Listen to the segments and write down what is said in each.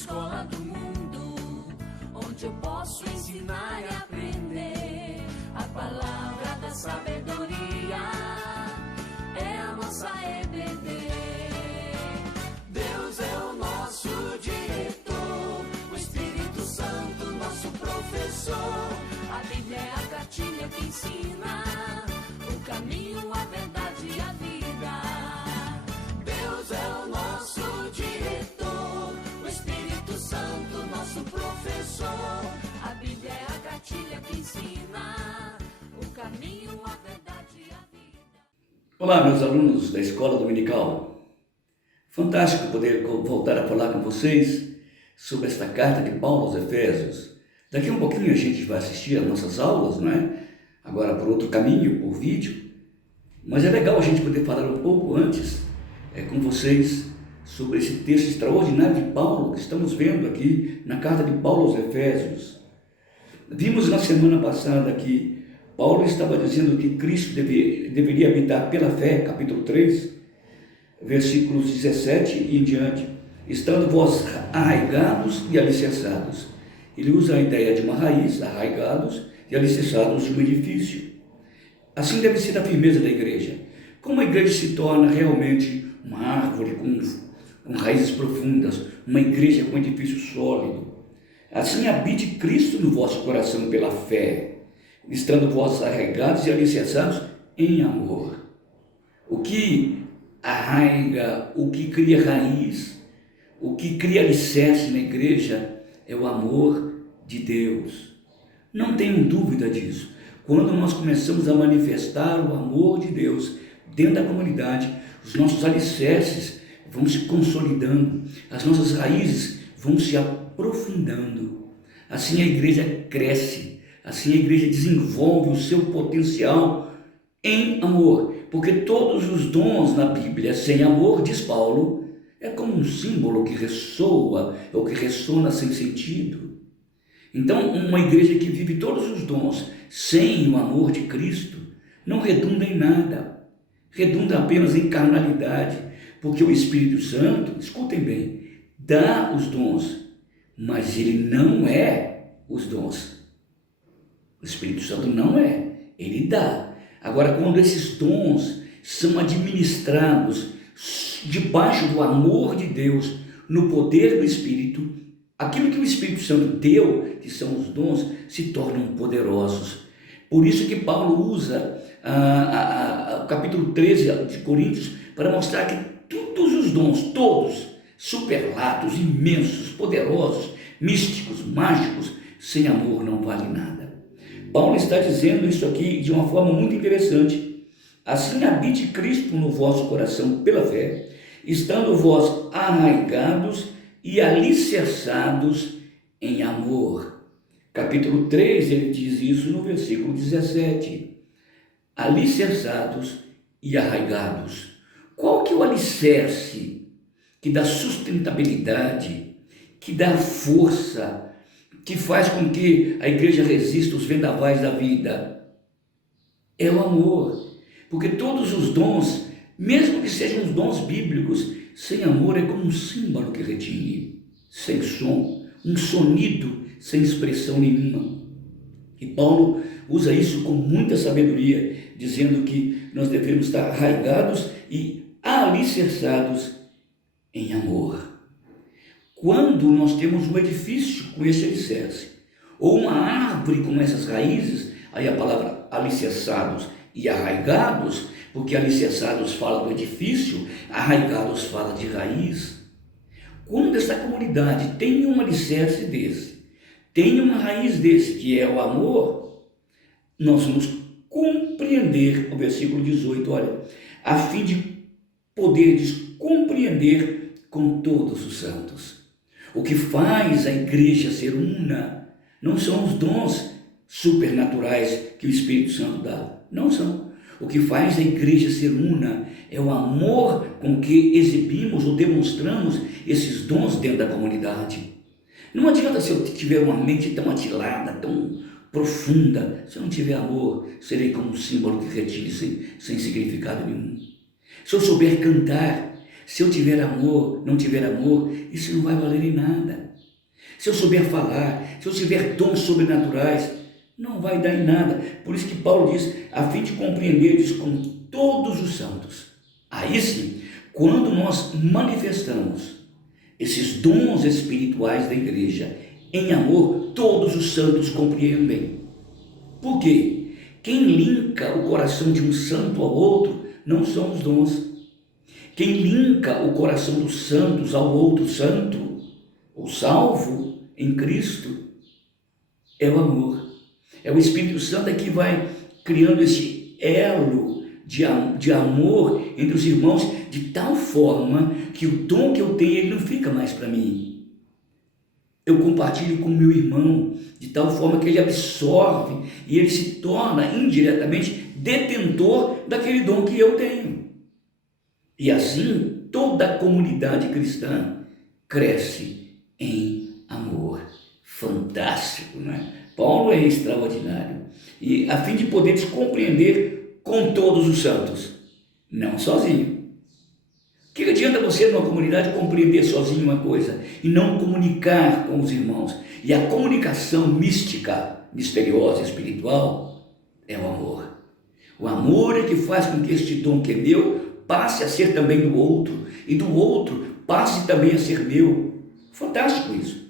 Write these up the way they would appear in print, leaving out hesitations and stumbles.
escola do mundo, onde eu posso ensinar e aprender. A palavra da sabedoria é a nossa EBD. Deus é o nosso diretor, o Espírito Santo nosso professor. A Bíblia é a cartilha que ensina o caminho, a verdade e a vida. Deus é o nosso diretor, o Espírito Santo nosso professor. A Bíblia é a cartilha que ensina o caminho, a verdade e a vida. Olá, meus alunos da Escola Dominical. Fantástico poder voltar a falar com vocês sobre esta carta de Paulo aos Efésios. Daqui a um pouquinho a gente vai assistir às nossas aulas, não é? Agora por outro caminho, por vídeo. Mas é legal a gente poder falar um pouco antes com vocês sobre esse texto extraordinário de Paulo que estamos vendo aqui na carta de Paulo aos Efésios. Vimos na semana passada que Paulo estava dizendo que Cristo deveria habitar pela fé, capítulo 3, versículos 17 e em diante, estando vós arraigados e alicerçados. Ele usa a ideia de uma raiz, arraigados e alicerçados de um edifício. Assim deve ser a firmeza da igreja. Como a igreja se torna realmente uma árvore com raízes profundas, uma igreja com um edifício sólido. Assim habite Cristo no vosso coração pela fé, estando vós arraigados e alicerçados em amor. O que arraiga, o que cria raiz, o que cria alicerce na igreja é o amor de Deus. Não tenham dúvida disso. Quando nós começamos a manifestar o amor de Deus dentro da comunidade, os nossos alicerces vão se consolidando, as nossas raízes vão se aprofundando. Assim a igreja cresce, assim a igreja desenvolve o seu potencial em amor. Porque todos os dons na Bíblia sem amor, diz Paulo, é como um símbolo que ressoa ou que ressona sem sentido. Então, uma igreja que vive todos os dons sem o amor de Cristo não redunda em nada, redunda apenas em carnalidade, porque o Espírito Santo, escutem bem, dá os dons, mas ele não é os dons. O Espírito Santo não é, ele dá. Agora, quando esses dons são administrados debaixo do amor de Deus, no poder do Espírito, aquilo que o Espírito Santo deu, que são os dons, se tornam poderosos. Por isso que Paulo usa o capítulo 13 de Coríntios para mostrar que todos os dons, todos, superlatos, imensos, poderosos, místicos, mágicos, sem amor não vale nada. Paulo está dizendo isso aqui de uma forma muito interessante. Assim habite Cristo no vosso coração pela fé, estando vós arraigados e alicerçados em amor. Capítulo 3, ele diz isso no versículo 17. Alicerçados e arraigados. Qual que é o alicerce que dá sustentabilidade, que dá força, que faz com que a igreja resista aos vendavais da vida? É o amor. Porque todos os dons, mesmo que sejam os dons bíblicos, sem amor é como um símbolo que retine, sem som, um sonido sem expressão nenhuma. E Paulo usa isso com muita sabedoria, dizendo que nós devemos estar arraigados e alicerçados em amor. Quando nós temos um edifício com esse alicerce, ou uma árvore com essas raízes, aí a palavra alicerçados e arraigados, porque alicerçados fala do edifício, arraigados fala de raiz. Quando essa comunidade tem um alicerce desse, tem uma raiz desse, que é o amor, nós vamos compreender, o versículo 18, olha, a fim de poderes compreender com todos os santos. O que faz a igreja ser una não são os dons supernaturais que o Espírito Santo dá, não são. O que faz a igreja ser una é o amor com que exibimos ou demonstramos esses dons dentro da comunidade. Não adianta se eu tiver uma mente tão atilada, tão profunda, se eu não tiver amor, serei como um símbolo que retire sem significado nenhum. Se eu souber cantar, Se eu tiver amor, não tiver amor, isso não vai valer em nada. Se eu souber falar, se eu tiver dons sobrenaturais, não vai dar em nada. Por isso que Paulo diz, a fim de compreenderes com todos os santos. Aí sim, quando nós manifestamos esses dons espirituais da igreja em amor, todos os santos compreendem. Por quê? Quem linka o coração de um santo ao outro não são os dons. Quem linka o coração dos santos ao outro santo, ou salvo em Cristo, é o amor. É o Espírito Santo que vai criando esse elo de amor entre os irmãos, de tal forma que o dom que eu tenho, ele não fica mais para mim. Eu compartilho com o meu irmão, de tal forma que ele absorve e ele se torna indiretamente detentor daquele dom que eu tenho. E assim, toda a comunidade cristã cresce em amor. Fantástico, não é? Paulo é extraordinário. E a fim de poderes compreender com todos os santos, não sozinho. Que adianta você, numa comunidade, compreender sozinho uma coisa e não comunicar com os irmãos? E a comunicação mística, misteriosa, espiritual, é o amor. O amor é que faz com que este dom que é meu passe a ser também do outro, e do outro passe também a ser meu. Fantástico isso.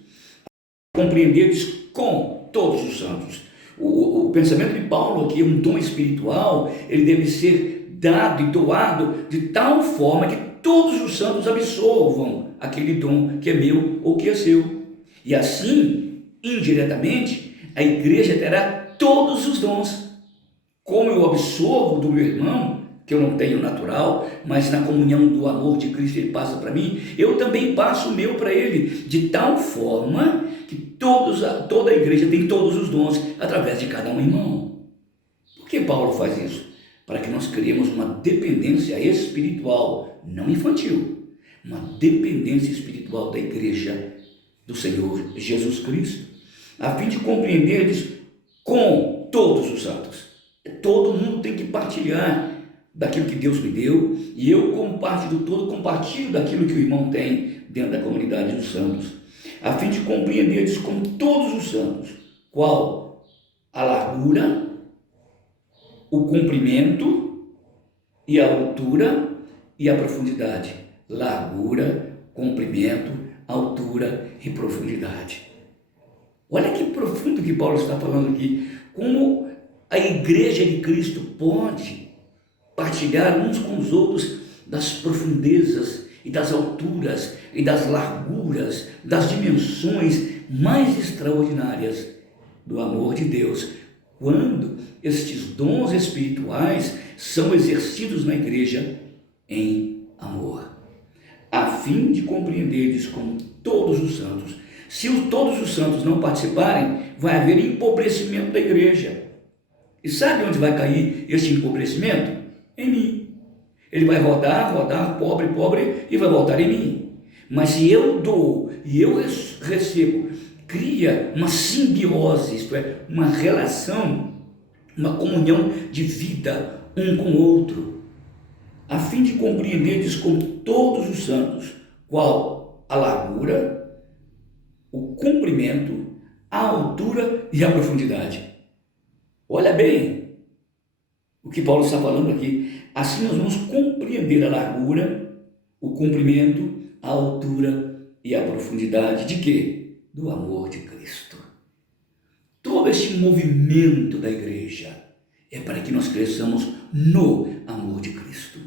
Compreender com todos os santos. O pensamento de Paulo aqui é um dom espiritual, ele deve ser dado e doado de tal forma que todos os santos absorvam aquele dom que é meu ou que é seu. E assim, indiretamente, a igreja terá todos os dons. Como eu absorvo do meu irmão, que eu não tenho natural, mas na comunhão do amor de Cristo ele passa para mim, eu também passo o meu para ele, de tal forma que toda a igreja tem todos os dons através de cada um irmão. Por que Paulo faz isso? Para que nós criemos uma dependência espiritual, não infantil, uma dependência espiritual da igreja do Senhor Jesus Cristo, a fim de compreenderdes com todos os santos. Todo mundo tem que partilhar daquilo que Deus me deu, e eu, como parte do todo, compartilho daquilo que o irmão tem dentro da comunidade dos santos, a fim de compreenderdes com todos os santos, qual a largura, o comprimento e a altura e a profundidade. Largura, comprimento, altura e profundidade. Olha que profundo que Paulo está falando aqui. Como a igreja de Cristo pode partilhar uns com os outros das profundezas e das alturas e das larguras, das dimensões mais extraordinárias do amor de Deus, quando estes dons espirituais são exercidos na igreja em amor, a fim de compreenderdes com todos os santos. Se todos os santos não participarem, vai haver empobrecimento da igreja. E sabe onde vai cair este empobrecimento? Em mim. Ele vai rodar, pobre, e vai voltar em mim. Mas se eu dou e eu recebo, cria uma simbiose, isto é, uma relação, uma comunhão de vida um com o outro, a fim de compreenderdes com todos os santos qual a largura, o comprimento, a altura e a profundidade. Olha bem o que Paulo está falando aqui. Assim nós vamos compreender a largura, o comprimento, a altura e a profundidade de quê? Do amor de Cristo. Todo este movimento da igreja é para que nós cresçamos no amor de Cristo.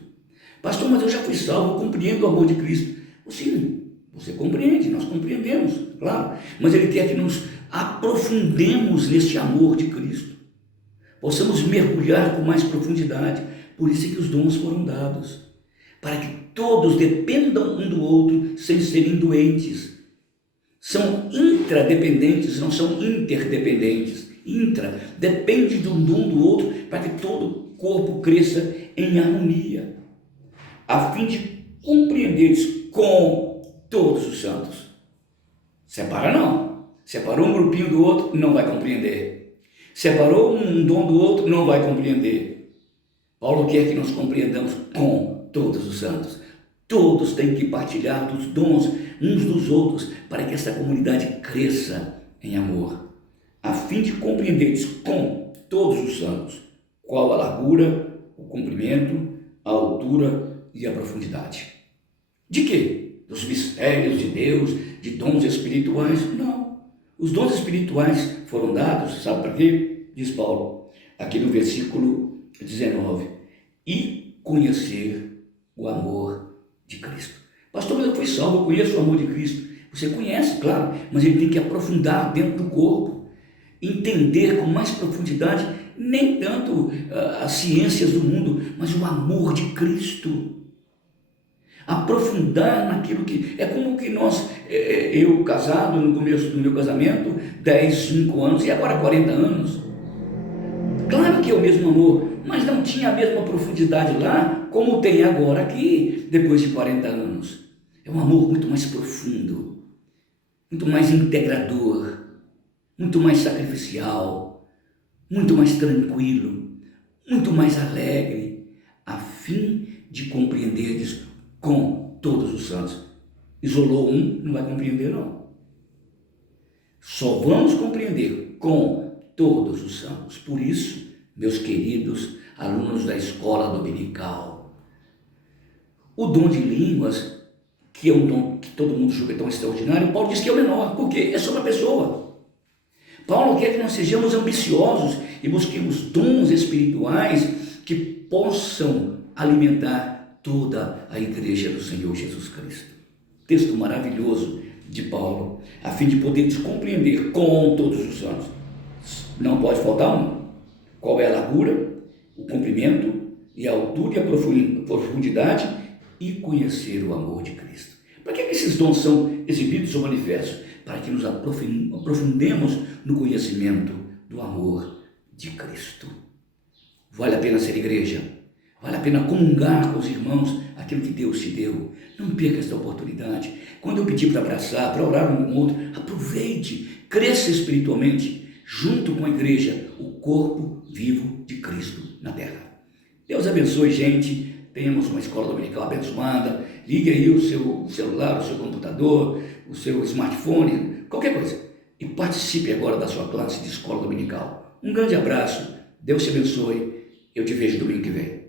Pastor, mas eu já fui salvo, eu compreendo o amor de Cristo. Sim, você compreende, nós compreendemos, claro. Mas Ele quer que nos aprofundemos neste amor de Cristo. Possamos mergulhar com mais profundidade. Por isso é que os dons foram dados. Para que todos dependam um do outro sem serem doentes. São intradependentes, não são interdependentes. Depende de um dom do outro para que todo o corpo cresça em harmonia, a fim de compreenderes com todos os santos. Separa não. Separou um grupinho do outro, não vai compreender. Separou um dom do outro, não vai compreender. Paulo quer que nós compreendamos com todos os santos. Todos têm que partilhar dos dons uns dos outros para que essa comunidade cresça em amor, a fim de compreenderes com todos os santos qual a largura, o comprimento, a altura e a profundidade. De quê? Dos mistérios de Deus, de dons espirituais? Não. Os dons espirituais foram dados, sabe para quê? Diz Paulo, aqui no versículo 19, e conhecer o amor de Cristo. Pastor, mas eu fui salvo, eu conheço o amor de Cristo. Você conhece, claro, mas ele tem que aprofundar dentro do corpo, entender com mais profundidade, nem tanto as ciências do mundo, mas o amor de Cristo. Aprofundar naquilo que... É como que eu casado no começo do meu casamento, 10, 5 anos e agora 40 anos. Claro que é o mesmo amor, mas não tinha a mesma profundidade lá, como tem agora aqui, depois de 40 anos. É um amor muito mais profundo, muito mais integrador, muito mais sacrificial, muito mais tranquilo, muito mais alegre, a fim de compreenderes com todos os santos. Isolou um, não vai compreender não. Só vamos compreender com todos os santos. Por isso, meus queridos alunos da escola dominical, o dom de línguas, que é um dom que todo mundo julga tão extraordinário, Paulo diz que é o menor. Por quê? É sobre a pessoa. Paulo quer que nós sejamos ambiciosos e busquemos dons espirituais que possam alimentar toda a igreja do Senhor Jesus Cristo. Texto maravilhoso de Paulo, a fim de podermos compreender com todos os santos. Não pode faltar um. Qual é a largura, o comprimento e a altura e a profundidade e conhecer o amor de Cristo. Para que esses dons são exibidos ou manifestos? Para que nos aprofundemos no conhecimento do amor de Cristo. Vale a pena ser igreja, vale a pena comungar com os irmãos aquilo que Deus te deu. Não perca esta oportunidade. Quando eu pedir para abraçar, para orar um com o outro, aproveite, cresça espiritualmente, junto com a igreja, o corpo vivo de Cristo na terra. Deus abençoe, gente. Tenhamos uma escola dominical abençoada. Ligue aí o seu celular, o seu computador, o seu smartphone, qualquer coisa. E participe agora da sua classe de escola dominical. Um grande abraço. Deus te abençoe. Eu te vejo domingo que vem.